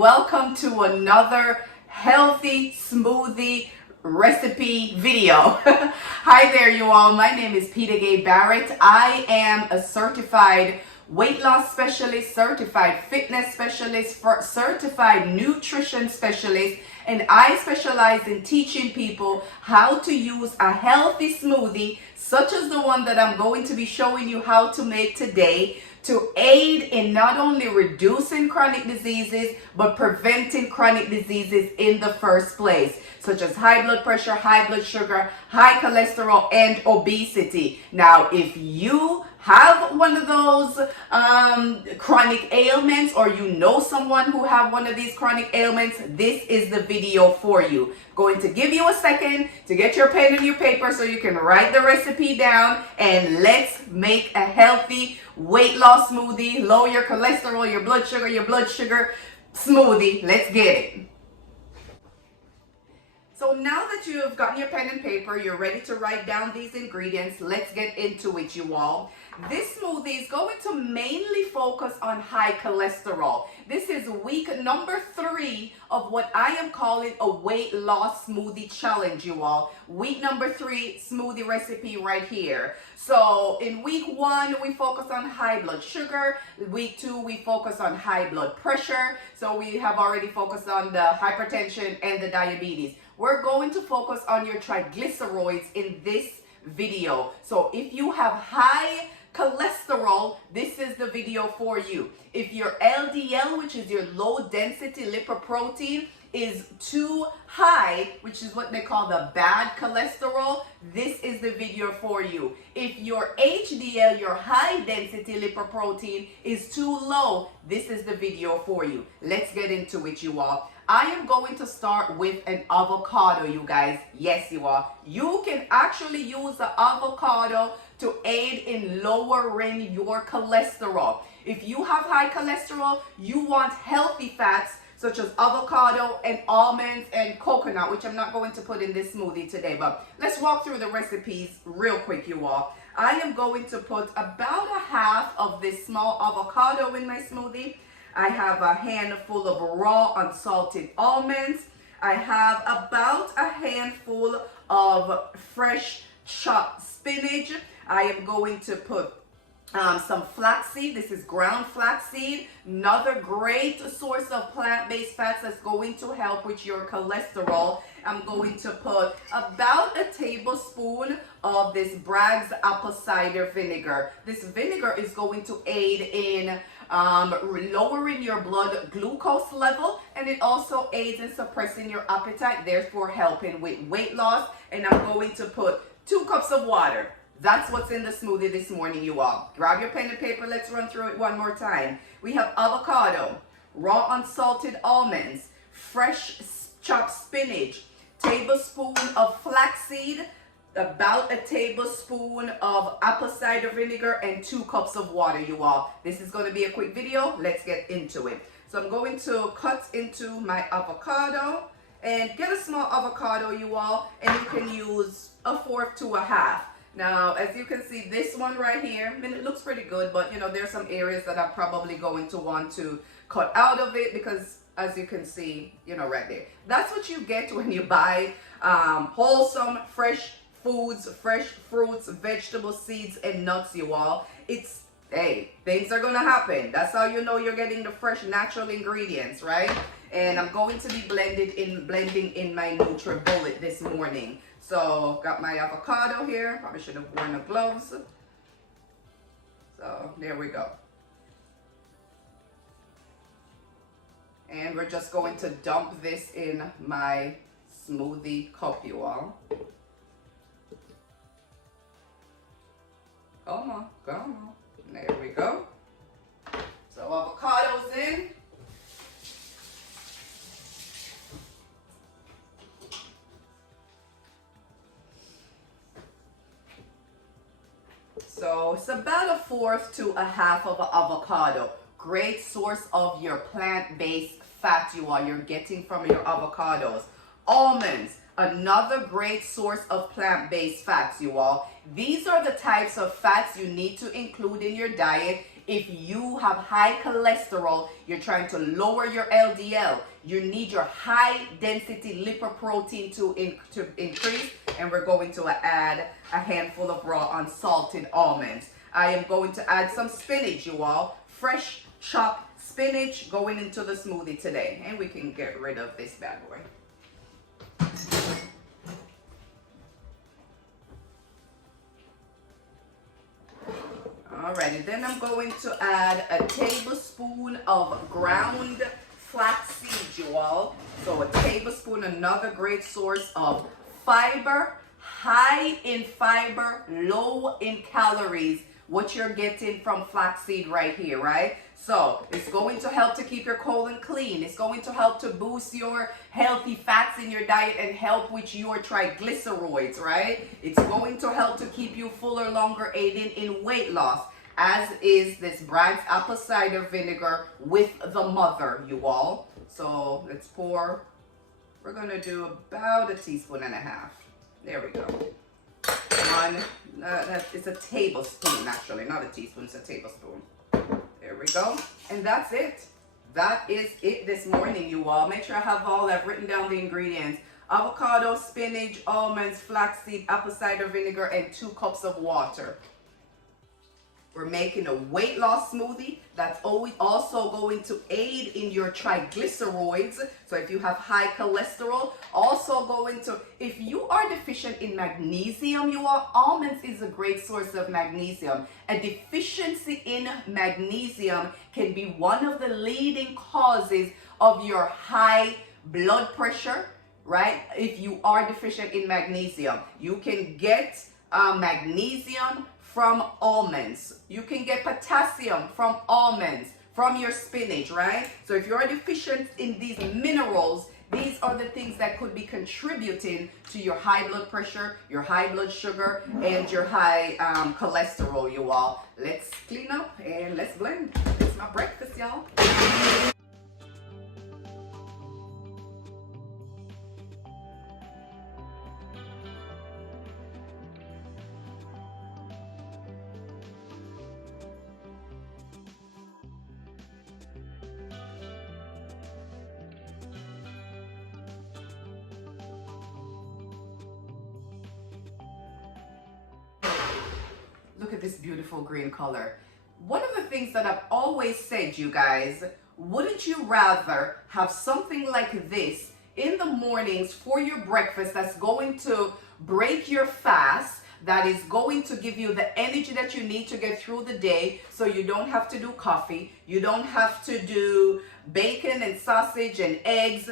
welcome to another healthy smoothie recipe video. Hi there you all, my name is Peter Gay Barrett. I am a certified weight loss specialist, certified fitness specialist, certified nutrition specialist, and I specialize in teaching people how to use a healthy smoothie such as the one that I'm going to be showing you how to make today to aid in not only reducing chronic diseases but preventing chronic diseases in the first place, such as high blood pressure, high blood sugar, high cholesterol, and obesity. Now, if you have one of those chronic ailments, or you know someone who have one of these chronic ailments, this is the video for you. Going to give you a second to get your pen and your paper so you can write the recipe down, and let's make a healthy weight loss smoothie, lower your cholesterol, your blood sugar smoothie. Let's get it. So now that you have gotten your pen and paper, you're ready to write down these ingredients, let's get into it, you all. This smoothie is going to mainly focus on high cholesterol. This is week number 3 of what I am calling a weight loss smoothie challenge, you all. Week number 3 smoothie recipe right here. So in week 1, we focus on high blood sugar. Week 2, we focus on high blood pressure. So we have already focused on the hypertension and the diabetes. We're going to focus on your triglycerides in this video. So if you have high cholesterol, this is the video for you. If your LDL, which is your low density lipoprotein, is too high, which is what they call the bad cholesterol, this is the video for you. If your HDL, your high density lipoprotein, is too low, this is the video for you. Let's get into it, you all. I am going to start with an avocado, you guys. Yes, you are. You can actually use the avocado to aid in lowering your cholesterol. If you have high cholesterol, you want healthy fats such as avocado and almonds and coconut, which I'm not going to put in this smoothie today, but let's walk through the recipes real quick, you all. I am going to put about a half of this small avocado in my smoothie. I have a handful of raw unsalted almonds. I have about a handful of fresh chopped spinach. I am going to put some flaxseed. This is ground flaxseed, another great source of plant-based fats that's going to help with your cholesterol. I'm going to put about a tablespoon of this Bragg's apple cider vinegar. This vinegar is going to aid in lowering your blood glucose level, and it also aids in suppressing your appetite, therefore helping with weight loss. And I'm going to put 2 cups of water. That's what's in the smoothie this morning, you all. Grab your pen and paper. Let's run through it one more time. We have avocado, raw unsalted almonds, fresh chopped spinach, tablespoon of flaxseed, about a tablespoon of apple cider vinegar, and 2 cups of water, you all. This is going to be a quick video. Let's get into it. So I'm going to cut into my avocado, and get a small avocado, you all, and you can use a 1/4 to a 1/2. Now, as you can see, this one right here, I mean, it looks pretty good, but you know, there's some areas that I'm probably going to want to cut out of it because, as you can see, you know, right there. That's what you get when you buy wholesome, fresh foods, fresh fruits, vegetables, seeds, and nuts, you all. It's, hey, things are gonna happen. That's how you know you're getting the fresh, natural ingredients, right? And I'm going to be blending in my NutriBullet this morning. So, got my avocado here. Probably should have worn the gloves. So, there we go. And we're just going to dump this in my smoothie cup, you all. Come on, come on. There we go. So, avocado's in. So it's about a 1/4 to a 1/2 of an avocado. Great source of your plant-based fat, you all. You're getting from your avocados. Almonds, another great source of plant-based fats, you all. These are the types of fats you need to include in your diet If you have high cholesterol, you're trying to lower your LDL, you need your high density lipoprotein to increase, and we're going to add a handful of raw unsalted almonds. I am going to add some spinach, you all. Fresh chopped spinach going into the smoothie today. And we can get rid of this bad boy. Alrighty, then I'm going to add a tablespoon of ground flaxseed, you all. So a tablespoon, another great source of fiber, high in fiber, low in calories. What you're getting from flaxseed right here, right? So it's going to help to keep your colon clean. It's going to help to boost your healthy fats in your diet and help with your triglycerides, right? It's going to help to keep you fuller, longer, aiding in weight loss, as is this Bragg's apple cider vinegar with the mother, you all. So let's pour. We're going to do about 1.5 teaspoons. There we go. That is a tablespoon, actually, not a teaspoon, it's a tablespoon. There we go. And that's it. That is it this morning, you all. Make sure I have all that written down, the ingredients. Avocado, spinach, almonds, flaxseed, apple cider vinegar, and 2 cups of water. We're making a weight loss smoothie that's always also going to aid in your triglycerides. So if you have high cholesterol, also going to, if you are deficient in magnesium, you all, almonds is a great source of magnesium. A deficiency in magnesium can be one of the leading causes of your high blood pressure, right? If you are deficient in magnesium, you can get magnesium from almonds. You can get potassium from almonds, from your spinach, right? So if you're deficient in these minerals, these are the things that could be contributing to your high blood pressure, your high blood sugar, and your high cholesterol, you all. Let's clean up and let's blend. It's my breakfast, y'all. Look at this beautiful green color. One of the things that I've always said, you guys, wouldn't you rather have something like this in the mornings for your breakfast that's going to break your fast, that is going to give you the energy that you need to get through the day, so you don't have to do coffee, you don't have to do bacon and sausage and eggs.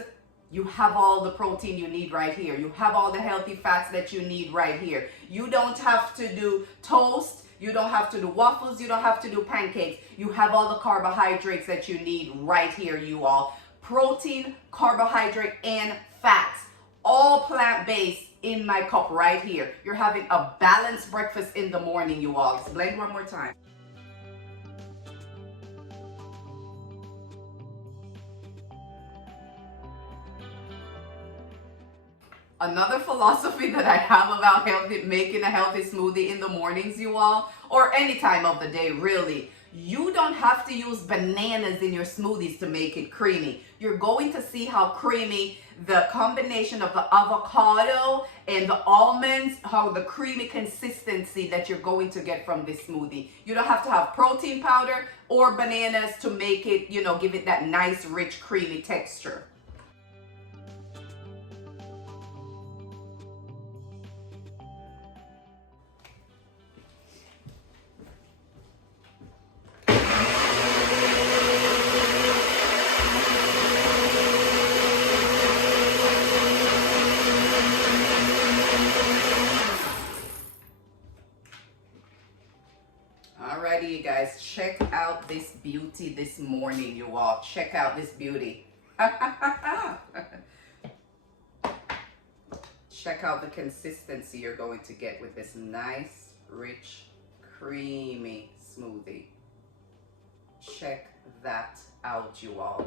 You have all the protein you need right here. You have all the healthy fats that you need right here. You don't have to do toast. You don't have to do waffles. You don't have to do pancakes. You have all the carbohydrates that you need right here, you all. Protein, carbohydrate, and fats. All plant-based in my cup right here. You're having a balanced breakfast in the morning, you all. Let's blend one more time. Another philosophy that I have about making a healthy smoothie in the mornings, you all, or any time of the day, really, you don't have to use bananas in your smoothies to make it creamy. You're going to see how creamy the combination of the avocado and the almonds, how the creamy consistency that you're going to get from this smoothie. You don't have to have protein powder or bananas to make it, you know, give it that nice, rich, creamy texture. Alrighty, you guys, check out this beauty this morning, you all. Check out this beauty. Check out the consistency you're going to get with this nice, rich, creamy smoothie. Check that out, you all.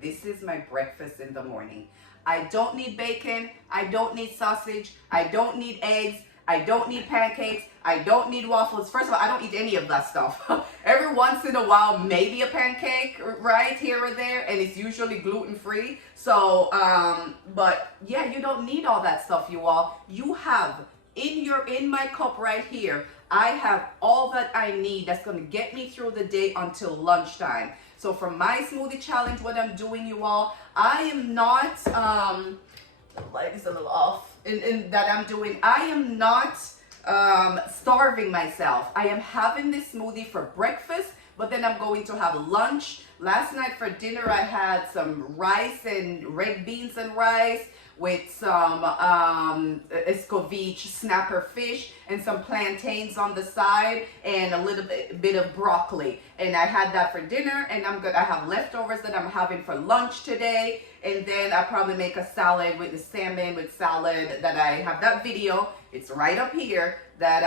This is my breakfast in the morning. I don't need bacon. I don't need sausage. I don't need eggs. I don't need pancakes. I don't need waffles. First of all, I don't eat any of that stuff. Every once in a while, maybe a pancake, right, here or there, and it's usually gluten-free. So, but yeah, you don't need all that stuff, you all. You have in my cup right here, I have all that I need that's going to get me through the day until lunchtime. So for my smoothie challenge, what I'm doing, you all, I am not, the light is a little off, in that I'm doing, I am not starving myself. I am having this smoothie for breakfast, but then I'm going to have lunch. Last night for dinner, I had some rice and red beans and rice with some escovitch snapper fish and some plantains on the side and a little bit of broccoli. And I had that for dinner, and I have leftovers that I'm having for lunch today. And then I probably make a salad with the salmon with salad that I have that video. It's right up here, that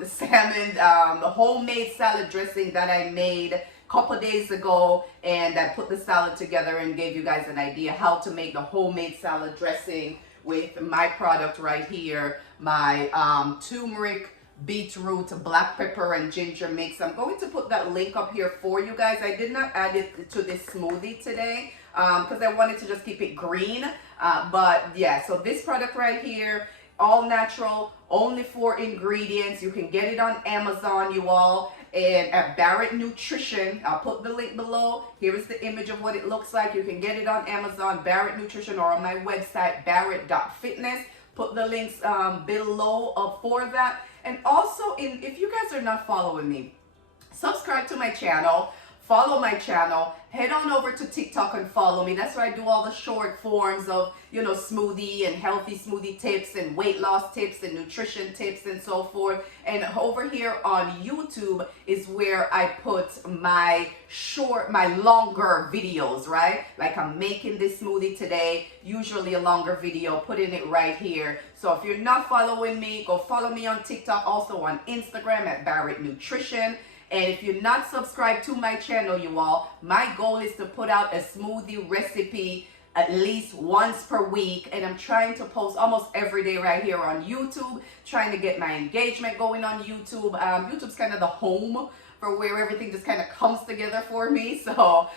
the salmon, the homemade salad dressing that I made a couple of days ago, and I put the salad together and gave you guys an idea how to make the homemade salad dressing with my product right here, my turmeric, beetroot, black pepper, and ginger mix. I'm going to put that link up here for you guys. I did not add it to this smoothie today because I wanted to just keep it green, but yeah, so this product right here, all natural, only 4 ingredients. You can get it on Amazon, you all, and at Barrett Nutrition. I'll put the link below. Here is the image of what it looks like. You can get it on Amazon, Barrett Nutrition, or on my website, barrett.fitness. Put the links below for that. And also, if you guys are not following me, subscribe to my channel. Follow my channel. Head on over to TikTok and follow me. That's where I do all the short forms of, you know, smoothie and healthy smoothie tips and weight loss tips and nutrition tips and so forth. And over here on YouTube is where I put my longer videos, right? Like I'm making this smoothie today, usually a longer video, putting it right here. So if you're not following me, go follow me on TikTok, also on Instagram at Barrett Nutrition. And if you're not subscribed to my channel, you all, my goal is to put out a smoothie recipe at least once per week. And I'm trying to post almost every day right here on YouTube, trying to get my engagement going on YouTube. YouTube's kind of the home for where everything just kind of comes together for me. So,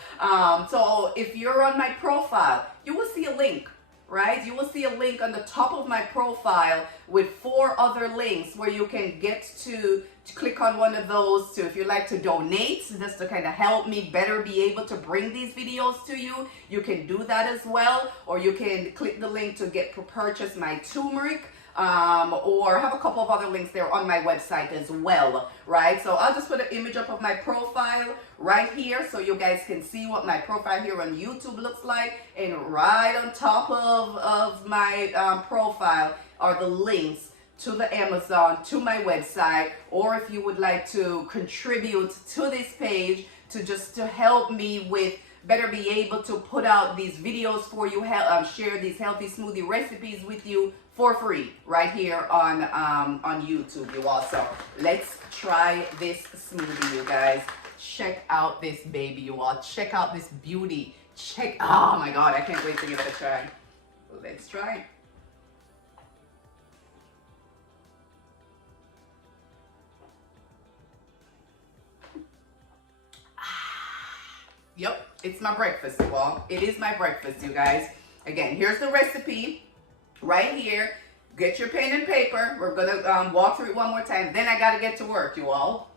so if you're on my profile, you will see a link. Right? You will see a link on the top of my profile with 4 other links where you can get to click on one of those to, if you like to donate, just to kind of help me better be able to bring these videos to you. You can do that as well, or you can click the link to purchase my turmeric. Or have a couple of other links there on my website as well, right? So I'll just put an image up of my profile right here so you guys can see what my profile here on YouTube looks like. And right on top of my profile are the links to the Amazon, to my website, or if you would like to contribute to this page to help me with better be able to put out these videos for you, share these healthy smoothie recipes with you for free right here on YouTube, you all. So let's try this smoothie, you guys. Check out this baby, you all. Check out this beauty. Oh my God, I can't wait to give it a try. Let's try it. Yep, it's my breakfast, you all. It is my breakfast, you guys. Again, here's the recipe right here. Get your pen and paper. We're gonna walk through it one more time. Then I gotta get to work, you all.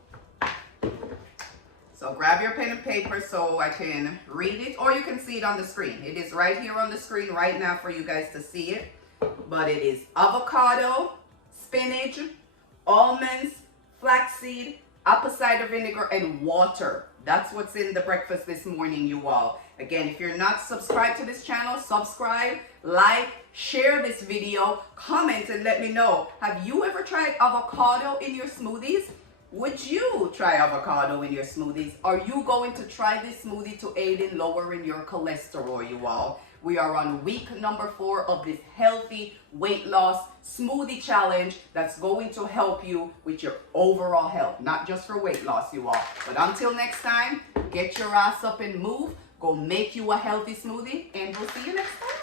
So grab your pen and paper so I can read it, or you can see it on the screen. It is right here on the screen right now for you guys to see it. But it is avocado, spinach, almonds, flaxseed, apple cider vinegar, and water. That's what's in the breakfast this morning, you all. Again, if you're not subscribed to this channel, subscribe, like, share this video, comment, and let me know. Have you ever tried avocado in your smoothies? Would you try avocado in your smoothies? Are you going to try this smoothie to aid in lowering your cholesterol, you all? We are on week number 4 of this healthy weight loss smoothie challenge that's going to help you with your overall health, not just for weight loss, you all. But until next time, get your ass up and move. Go make you a healthy smoothie, and we'll see you next time.